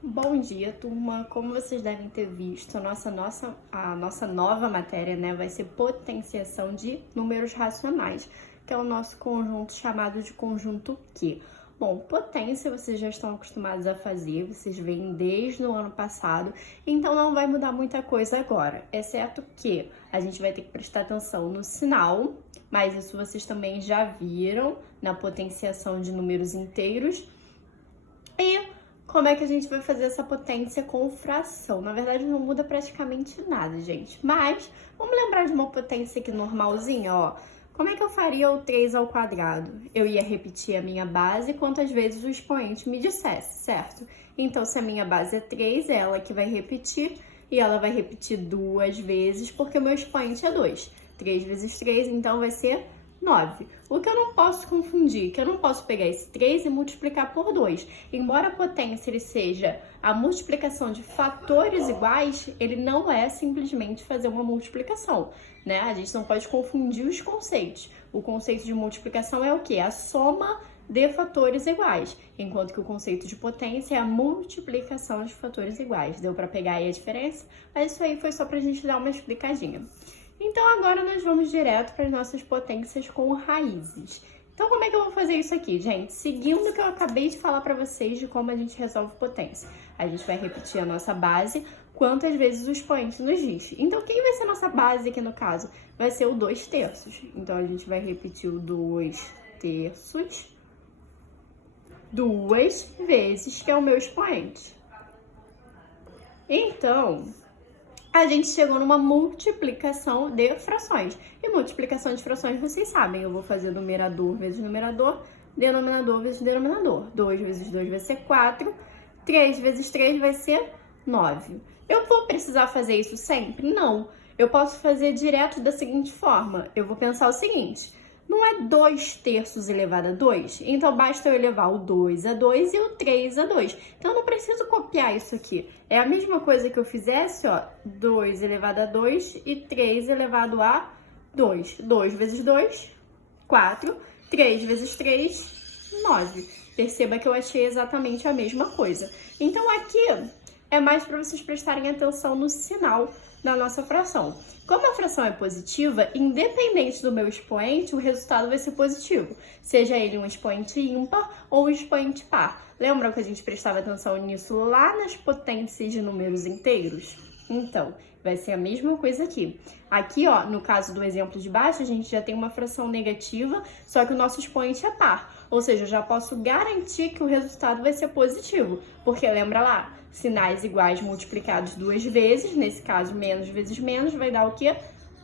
Bom dia, turma. Como vocês devem ter visto, a nossa nova matéria, né, vai ser potenciação de números racionais, que é o nosso conjunto chamado de conjunto Q. Bom, potência vocês já estão acostumados a fazer, vocês veem desde o ano passado, então não vai mudar muita coisa agora, exceto que a gente vai ter que prestar atenção no sinal, mas isso vocês também já viram na potenciação de números inteiros. E como é que a gente vai fazer essa potência com fração? Na verdade, não muda praticamente nada, gente. Mas, vamos lembrar de uma potência aqui normalzinha, ó. Como é que eu faria o 3 ao quadrado? Eu ia repetir a minha base quantas vezes o expoente me dissesse, certo? Então, se a minha base é 3, é ela que vai repetir, e ela vai repetir 2 vezes, porque o meu expoente é 2. 3 vezes 3, então, vai ser 9. O que eu não posso confundir, que eu não posso pegar esse 3 e multiplicar por 2. Embora a potência ele seja a multiplicação de fatores iguais, ele não é simplesmente fazer uma multiplicação, né? A gente não pode confundir os conceitos. O conceito de multiplicação é o quê? A soma de fatores iguais, enquanto que o conceito de potência é a multiplicação de fatores iguais. Deu para pegar aí a diferença? Mas isso aí foi só pra gente dar uma explicadinha. Então, agora nós vamos direto para as nossas potências com raízes. Então, como é que eu vou fazer isso aqui, gente? Seguindo o que eu acabei de falar para vocês de como a gente resolve potência. A gente vai repetir a nossa base quantas vezes o expoente nos diz. Então, quem vai ser a nossa base aqui no caso? Vai ser o 2/3. Então, a gente vai repetir o 2/3 duas vezes, que é o meu expoente. Então, a gente chegou numa multiplicação de frações. E multiplicação de frações, vocês sabem, eu vou fazer numerador vezes numerador, denominador vezes denominador. 2 vezes 2 vai ser 4, 3 vezes 3 vai ser 9. Eu vou precisar fazer isso sempre? Não. Eu posso fazer direto da seguinte forma. Eu vou pensar o seguinte: não é 2/3 elevado a 2? Então, basta eu elevar o 2 a 2 e o 3 a 2. Então, eu não preciso copiar isso aqui. É a mesma coisa que eu fizesse, ó, 2 elevado a 2 e 3 elevado a 2. 2 vezes 2, 4. 3 vezes 3, 9. Perceba que eu achei exatamente a mesma coisa. Então, aqui é mais para vocês prestarem atenção no sinal da nossa fração. Como a fração é positiva, independente do meu expoente, o resultado vai ser positivo, seja ele um expoente ímpar ou um expoente par. Lembra que a gente prestava atenção nisso lá nas potências de números inteiros? Então, vai ser a mesma coisa aqui. Aqui, ó, no caso do exemplo de baixo, a gente já tem uma fração negativa, só que o nosso expoente é par. Ou seja, eu já posso garantir que o resultado vai ser positivo, porque lembra lá, sinais iguais multiplicados 2 vezes, nesse caso menos vezes menos, vai dar o quê?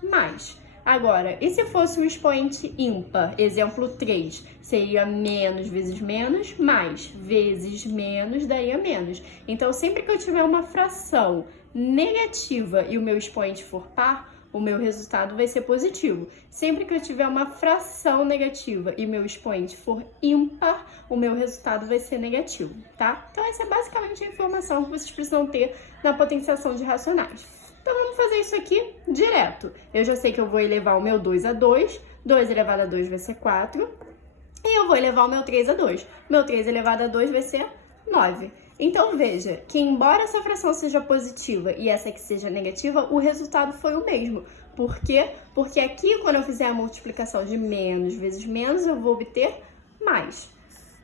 Mais. Agora, e se fosse um expoente ímpar? Exemplo 3, seria menos vezes menos, mais vezes menos daria menos. Então, sempre que eu tiver uma fração negativa e o meu expoente for par, o meu resultado vai ser positivo. Sempre que eu tiver uma fração negativa e meu expoente for ímpar, o meu resultado vai ser negativo, tá? Então, essa é basicamente a informação que vocês precisam ter na potenciação de racionais. Então, vamos fazer isso aqui direto. Eu já sei que eu vou elevar o meu 2 a 2. 2 elevado a 2 vai ser 4. E eu vou elevar o meu 3 a 2. Meu 3 elevado a 2 vai ser 9. Então, veja que embora essa fração seja positiva e essa aqui seja negativa, o resultado foi o mesmo. Por quê? Porque aqui, quando eu fizer a multiplicação de menos vezes menos, eu vou obter mais.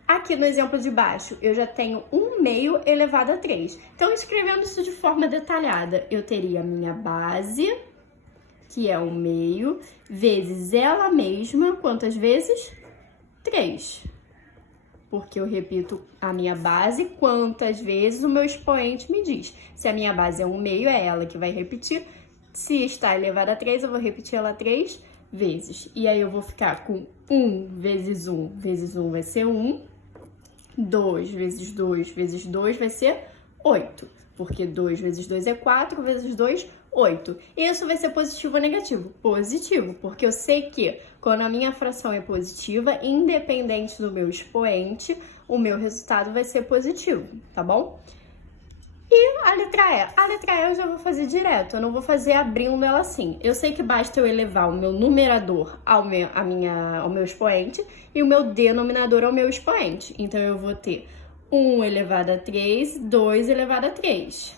Aqui no exemplo de baixo, eu já tenho 1/2 elevado a 3. Então, escrevendo isso de forma detalhada, eu teria a minha base, que é 1/2, vezes ela mesma, quantas vezes? 3. Porque eu repito a minha base quantas vezes o meu expoente me diz. Se a minha base é 1/2, é ela que vai repetir. Se está elevada a 3, eu vou repetir ela 3 vezes. E aí eu vou ficar com 1 vezes 1 vezes 1 vai ser 1. 2 vezes 2 vezes 2 vai ser 8. Porque 2 vezes 2 é 4, vezes 2, 8. Isso vai ser positivo ou negativo? Positivo, porque eu sei que quando a minha fração é positiva, independente do meu expoente, o meu resultado vai ser positivo, tá bom? E a letra E? A letra E eu já vou fazer direto, eu não vou fazer abrindo ela assim. Eu sei que basta eu elevar o meu numerador ao meu expoente e o meu denominador ao meu expoente. Então, eu vou ter 1 elevado a 3, 2 elevado a 3.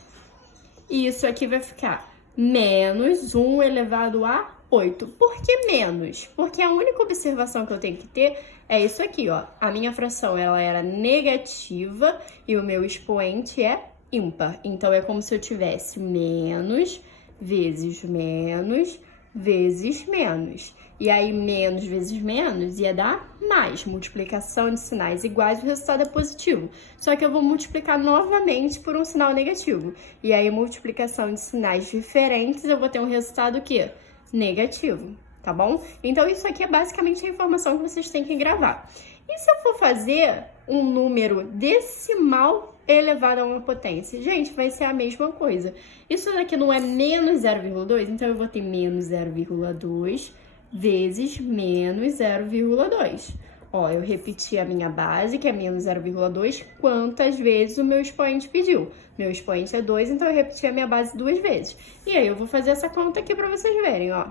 E isso aqui vai ficar menos 1 elevado a 8. Por que menos? Porque a única observação que eu tenho que ter é isso aqui, ó. A minha fração, ela era negativa e o meu expoente é ímpar. Então, é como se eu tivesse menos vezes menos vezes menos. E aí, menos vezes menos ia dar mais. Multiplicação de sinais iguais, o resultado é positivo. Só que eu vou multiplicar novamente por um sinal negativo. E aí, multiplicação de sinais diferentes, eu vou ter um resultado o quê? Negativo, tá bom? Então, isso aqui é basicamente a informação que vocês têm que gravar. E se eu for fazer um número decimal elevado a uma potência? Gente, vai ser a mesma coisa. Isso daqui não é menos 0,2, então eu vou ter menos 0,2 vezes menos 0,2. Ó, eu repeti a minha base, que é menos 0,2, quantas vezes o meu expoente pediu. Meu expoente é 2, então eu repeti a minha base 2 vezes. E aí eu vou fazer essa conta aqui para vocês verem, ó.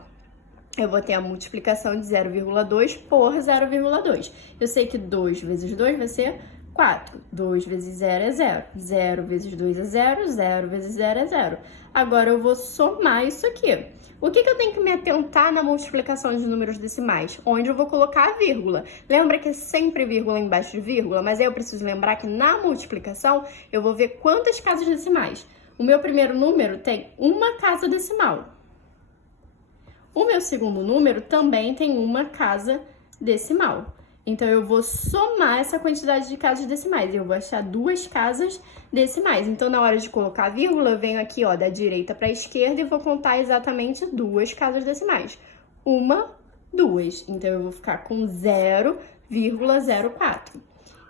Eu vou ter a multiplicação de 0,2 por 0,2. Eu sei que 2 vezes 2 vai ser 4. 2 vezes 0 é 0. 0 vezes 2 é 0. 0 vezes 0 é 0. Agora eu vou somar isso aqui. O que eu tenho que me atentar na multiplicação de números decimais? Onde eu vou colocar a vírgula. Lembra que é sempre vírgula embaixo de vírgula? Mas aí eu preciso lembrar que na multiplicação eu vou ver quantas casas decimais. O meu primeiro número tem uma casa decimal. O meu segundo número também tem uma casa decimal. Então, eu vou somar essa quantidade de casas decimais. Eu vou achar duas casas decimais. Então, na hora de colocar a vírgula, eu venho aqui, ó, da direita para a esquerda e vou contar exatamente duas casas decimais. 1, 2. Então, eu vou ficar com 0,04.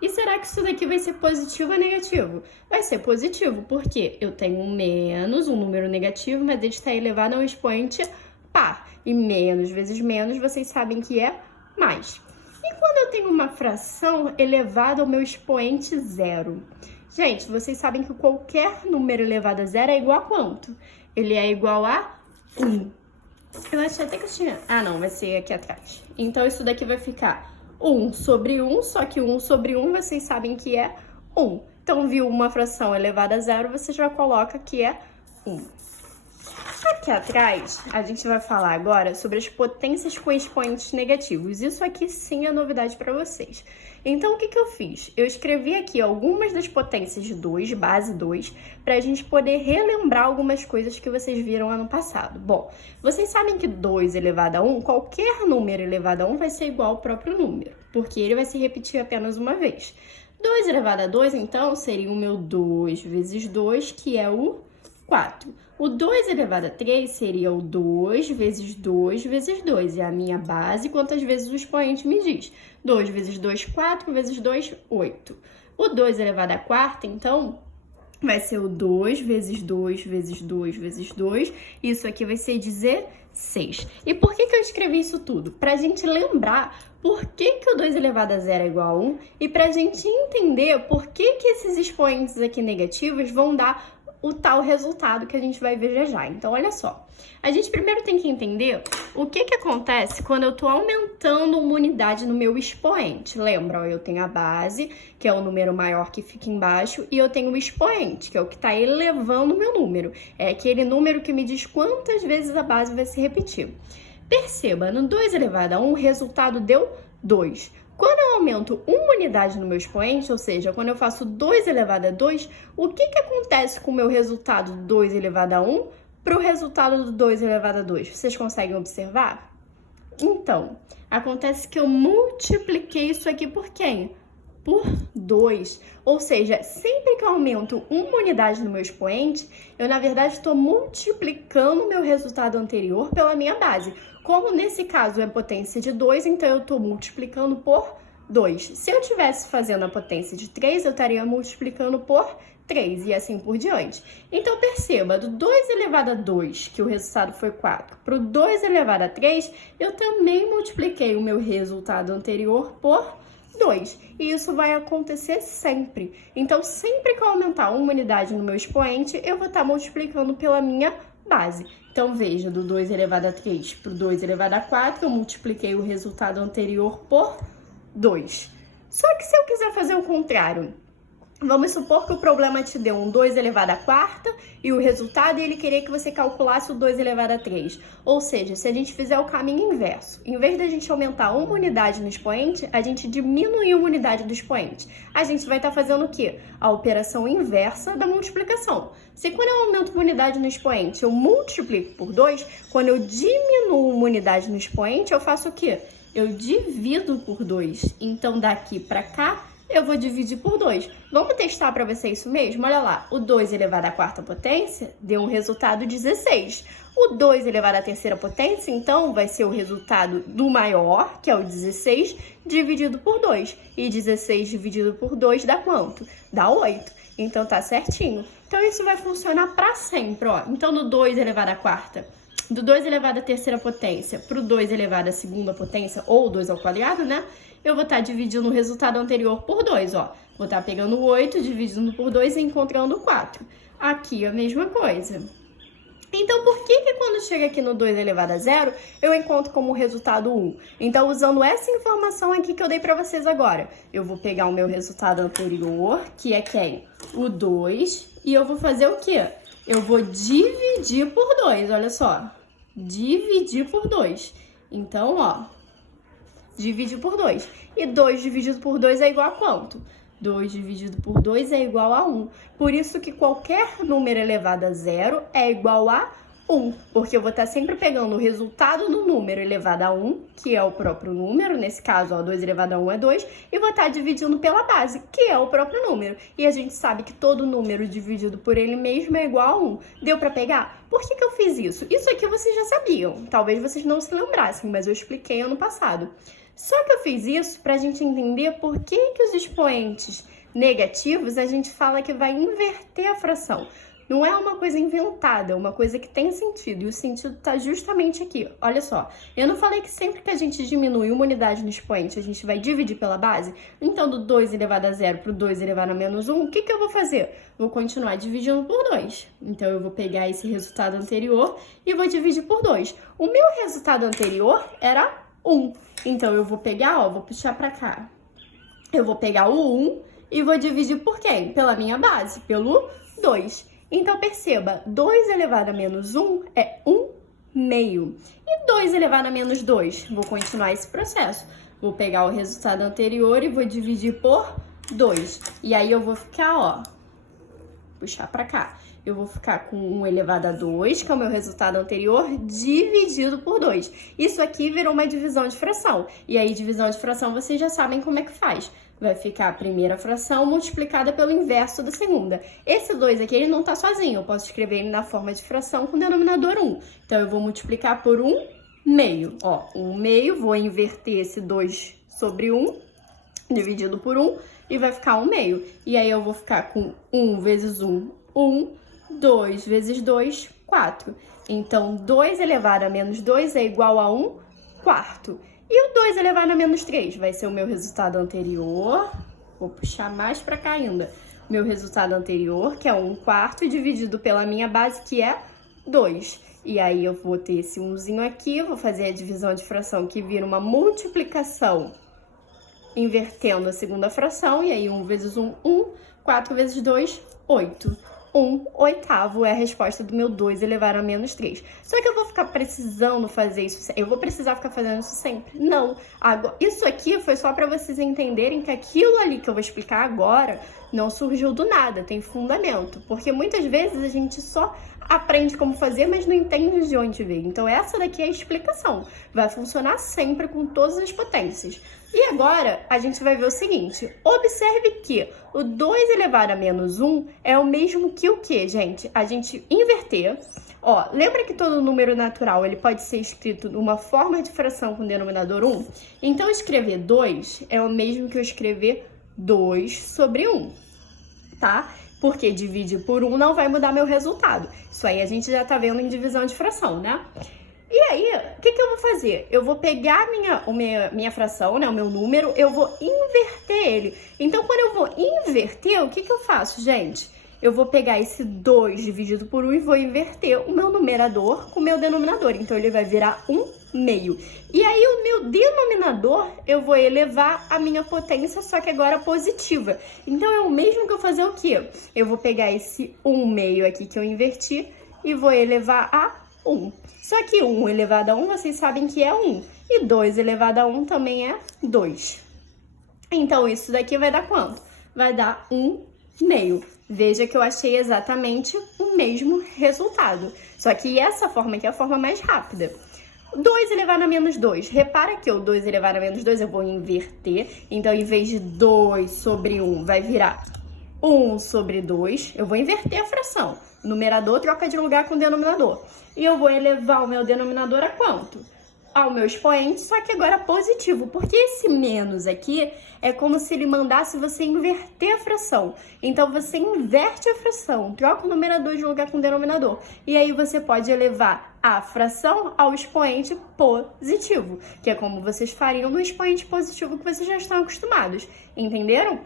E será que isso daqui vai ser positivo ou negativo? Vai ser positivo, porque eu tenho um menos, um número negativo, mas ele está elevado a um expoente par. E menos vezes menos, vocês sabem que é mais. E quando eu tenho uma fração elevada ao meu expoente zero? Gente, vocês sabem que qualquer número elevado a zero é igual a quanto? Ele é igual a 1. Eu achei até que eu tinha... Ah, não, vai ser aqui atrás. Então, isso daqui vai ficar 1 sobre 1, só que 1 sobre 1 vocês sabem que é 1. Então, viu uma fração elevada a zero, você já coloca que é 1. Aqui atrás, a gente vai falar agora sobre as potências com expoentes negativos. Isso aqui sim é novidade para vocês. Então, o que eu fiz? Eu escrevi aqui algumas das potências de 2, base 2, para a gente poder relembrar algumas coisas que vocês viram ano passado. Bom, vocês sabem que 2 elevado a 1, qualquer número elevado a 1 vai ser igual ao próprio número, porque ele vai se repetir apenas uma vez. 2 elevado a 2, então, seria o meu 2 vezes 2, que é o 4. O 2 elevado a 3 seria o 2 vezes 2 vezes 2. É a minha base, quantas vezes o expoente me diz. 2 vezes 2, 4 vezes 2, 8. O 2 elevado a 4, então, vai ser o 2 vezes 2 vezes 2 vezes 2. Isso aqui vai ser 16. E por que eu escrevi isso tudo? Pra gente lembrar por que o 2 elevado a 0 é igual a 1 e pra gente entender por que esses expoentes aqui negativos vão dar o tal resultado que a gente vai ver já já. Então, olha só. A gente primeiro tem que entender o que acontece quando eu tô aumentando uma unidade no meu expoente. Lembra, ó, eu tenho a base, que é o número maior que fica embaixo, e eu tenho o expoente, que é o que tá elevando o meu número. É aquele número que me diz quantas vezes a base vai se repetir. Perceba, no 2 elevado a 1, o resultado deu 2. Quando eu aumento uma unidade no meu expoente, ou seja, quando eu faço 2 elevado a 2, o que acontece com o meu resultado do 2 elevado a 1 para o resultado do 2 elevado a 2? Vocês conseguem observar? Então, acontece que eu multipliquei isso aqui por quem? Por 2. Ou seja, sempre que eu aumento uma unidade no meu expoente, eu, na verdade, estou multiplicando o meu resultado anterior pela minha base. Como nesse caso é potência de 2, então eu estou multiplicando por 2. Se eu estivesse fazendo a potência de 3, eu estaria multiplicando por 3 e assim por diante. Então, perceba, do 2 elevado a 2, que o resultado foi 4, para o 2 elevado a 3, eu também multipliquei o meu resultado anterior por 2. E isso vai acontecer sempre. Então, sempre que eu aumentar uma unidade no meu expoente, eu vou estar multiplicando pela minha base. Então, veja, do 2 elevado a 3 para o 2 elevado a 4, eu multipliquei o resultado anterior por 2. Só que se eu quiser fazer o contrário, Vamos supor que o problema te deu um 2 elevado à quarta e o resultado ele queria que você calculasse o 2 elevado a 3. Ou seja, se a gente fizer o caminho inverso, em vez da gente aumentar uma unidade no expoente, a gente diminui uma unidade do expoente. A gente vai estar fazendo o quê? A operação inversa da multiplicação. Se quando eu aumento uma unidade no expoente, eu multiplico por 2, quando eu diminuo uma unidade no expoente, eu faço o quê? Eu divido por 2. Então, daqui para cá, eu vou dividir por 2. Vamos testar para ver se é isso mesmo? Olha lá, o 2 elevado à quarta potência deu um resultado 16. O 2 elevado à terceira potência, então, vai ser o resultado do maior, que é o 16, dividido por 2. E 16 dividido por 2 dá quanto? Dá 8. Então, tá certinho. Então, isso vai funcionar para sempre, ó. Então, do 2 elevado à quarta, do 2 elevado à terceira potência para o 2 elevado à segunda potência, ou 2 ao quadrado, né? Eu vou estar dividindo o resultado anterior por 2, ó. Vou estar pegando o 8, dividindo por 2 e encontrando o 4. Aqui a mesma coisa. Então, por que quando chega aqui no 2 elevado a 0, eu encontro como resultado 1? Então, usando essa informação aqui que eu dei para vocês agora, eu vou pegar o meu resultado anterior, que é quem? O 2, e eu vou fazer o quê? Eu vou dividir por 2, olha só. Dividir por 2. Então, ó, divide por 2. E 2 dividido por 2 é igual a quanto? 2 dividido por 2 é igual a 1. Por isso que qualquer número elevado a 0 é igual a 1. Porque eu vou estar sempre pegando o resultado do número elevado a 1, que é o próprio número. Nesse caso, ó, 2 elevado a 1 é 2. E vou estar dividindo pela base, que é o próprio número. E a gente sabe que todo número dividido por ele mesmo é igual a 1. Deu para pegar? Por que eu fiz isso? Isso aqui vocês já sabiam. Talvez vocês não se lembrassem, mas eu expliquei ano passado. Só que eu fiz isso para a gente entender por que os expoentes negativos a gente fala que vai inverter a fração. Não é uma coisa inventada, é uma coisa que tem sentido. E o sentido está justamente aqui. Olha só, eu não falei que sempre que a gente diminui uma unidade no expoente, a gente vai dividir pela base? Então, do 2 elevado a 0 para o 2 elevado a menos 1, o que eu vou fazer? Vou continuar dividindo por 2. Então, eu vou pegar esse resultado anterior e vou dividir por 2. O meu resultado anterior era 1. Então, eu vou pegar, ó, vou puxar para cá. Eu vou pegar o 1 e vou dividir por quem? Pela minha base, pelo 2. Então, perceba, 2 elevado a menos 1 é 1 meio. E 2 elevado a menos 2? Vou continuar esse processo. Vou pegar o resultado anterior e vou dividir por 2. E aí, eu vou ficar, ó, puxar para cá. Eu vou ficar com 1 elevado a 2, que é o meu resultado anterior, dividido por 2. Isso aqui virou uma divisão de fração. E aí, divisão de fração, vocês já sabem como é que faz. Vai ficar a primeira fração multiplicada pelo inverso da segunda. Esse 2 aqui, ele não tá sozinho. Eu posso escrever ele na forma de fração com o denominador 1. Então, eu vou multiplicar por 1 meio. Ó, 1 meio, vou inverter esse 2 sobre 1, dividido por 1, e vai ficar 1 meio. E aí, eu vou ficar com 1 vezes 1, 1. 2 vezes 2, 4. Então, 2 elevado a menos 2 é igual a 1 quarto. E o 2 elevado a menos 3 vai ser o meu resultado anterior. Vou puxar mais para cá ainda. Meu resultado anterior, que é 1 quarto, dividido pela minha base, que é 2. E aí, eu vou ter esse 1zinho aqui, vou fazer a divisão de fração, que vira uma multiplicação, invertendo a segunda fração. E aí, 1 vezes 1, 1. 4 vezes 2, 8. 1 oitavo é a resposta do meu 2 elevado a menos 3. Só que eu vou ficar precisando fazer isso, eu vou precisar ficar fazendo isso sempre? Não. Agora, isso aqui foi só para vocês entenderem que aquilo ali que eu vou explicar agora não surgiu do nada, tem fundamento. Porque muitas vezes a gente só aprende como fazer, mas não entende de onde veio. Então, essa daqui é a explicação. Vai funcionar sempre com todas as potências. E agora, a gente vai ver o seguinte. Observe que o 2 elevado a menos 1 é o mesmo que o quê, gente? A gente inverter. Ó, lembra que todo número natural ele pode ser escrito numa forma de fração com denominador 1? Então, escrever 2 é o mesmo que eu escrever 2 sobre 1, tá? Porque dividir por 1 não vai mudar meu resultado. Isso aí a gente já tá vendo em divisão de fração, né? E aí, o que eu vou fazer? Eu vou pegar minha fração, né, o meu número, eu vou inverter ele. Então, quando eu vou inverter, o que eu faço, gente? eu vou pegar esse 2 dividido por 1 e vou inverter o meu numerador com o meu denominador. Então, ele vai virar 1/2. E aí, o meu denominador, eu vou elevar a minha potência, só que agora positiva. Então, é o mesmo que eu fazer o quê? Eu vou pegar esse 1/2 aqui que eu inverti e vou elevar a 1. Só que 1 elevado a 1, vocês sabem que é 1. E 2 elevado a 1 também é 2. Então, isso daqui vai dar quanto? Vai dar 1/2. Veja que eu achei exatamente o mesmo resultado. Só que essa forma aqui é a forma mais rápida. 2 elevado a menos 2. Repara que o 2 elevado a menos 2 eu vou inverter. Então, em vez de 2 sobre 1, vai virar 1 sobre 2. Eu vou inverter a fração. O numerador troca de lugar com o denominador. E eu vou elevar o meu denominador a quanto? Ao meu expoente, só que agora positivo, porque esse menos aqui é como se ele mandasse você inverter a fração. Então, você inverte a fração, troca o numerador de lugar com o denominador. E aí, você pode elevar a fração ao expoente positivo, que é como vocês fariam no expoente positivo que vocês já estão acostumados. Entenderam?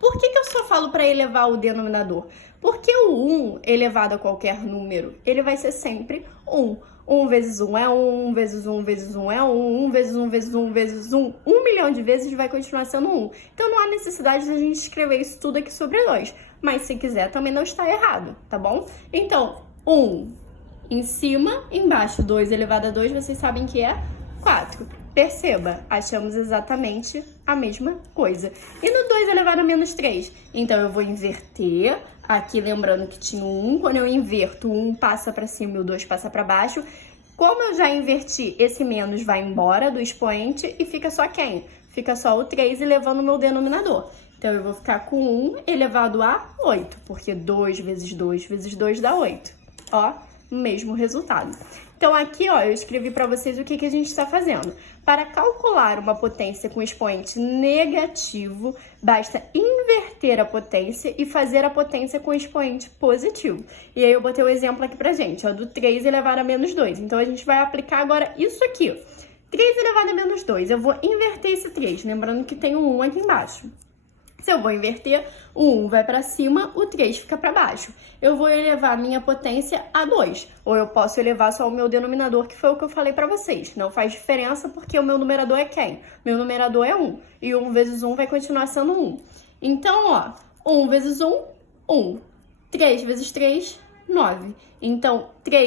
Por que eu só falo para elevar o denominador? Porque o 1 elevado a qualquer número, ele vai ser sempre 1. 1 vezes 1 é 1, 1 vezes 1 vezes 1 é 1, 1 vezes 1 vezes 1 vezes 1, 1 milhão de vezes vai continuar sendo 1. Então, não há necessidade de a gente escrever isso tudo aqui sobre 2. Mas, se quiser, também não está errado, tá bom? Então, 1 em cima, embaixo, 2 elevado a 2, vocês sabem que é 4. Perceba, achamos exatamente a mesma coisa. E no 2 elevado a menos 3? Então, eu vou inverter. Aqui, lembrando que tinha o 1. Quando eu inverto, o 1 passa para cima e o 2 passa para baixo. Como eu já inverti, esse menos vai embora do expoente e fica só quem? Fica só o 3 elevando o meu denominador. Então, eu vou ficar com 1 elevado a 8, porque 2 vezes 2 vezes 2 dá 8. Ó, o mesmo resultado. Então, aqui, ó, eu escrevi para vocês o que a gente está fazendo. Para calcular uma potência com expoente negativo, basta inverter a potência e fazer a potência com expoente positivo. E aí, eu botei o exemplo aqui pra gente, ó, do 3 elevado a menos 2. Então, a gente vai aplicar agora isso aqui, ó. 3 elevado a menos 2. Eu vou inverter esse 3, lembrando que tem um 1 aqui embaixo. Se eu vou inverter, o 1 vai para cima, o 3 fica para baixo. Eu vou elevar a minha potência a 2. Ou eu posso elevar só o meu denominador, que foi o que eu falei para vocês. Não faz diferença, porque o meu numerador é quem? Meu numerador é 1. E 1 vezes 1 vai continuar sendo 1. Então, ó, 1 vezes 1, 1. 3 vezes 3, 9. Então, 3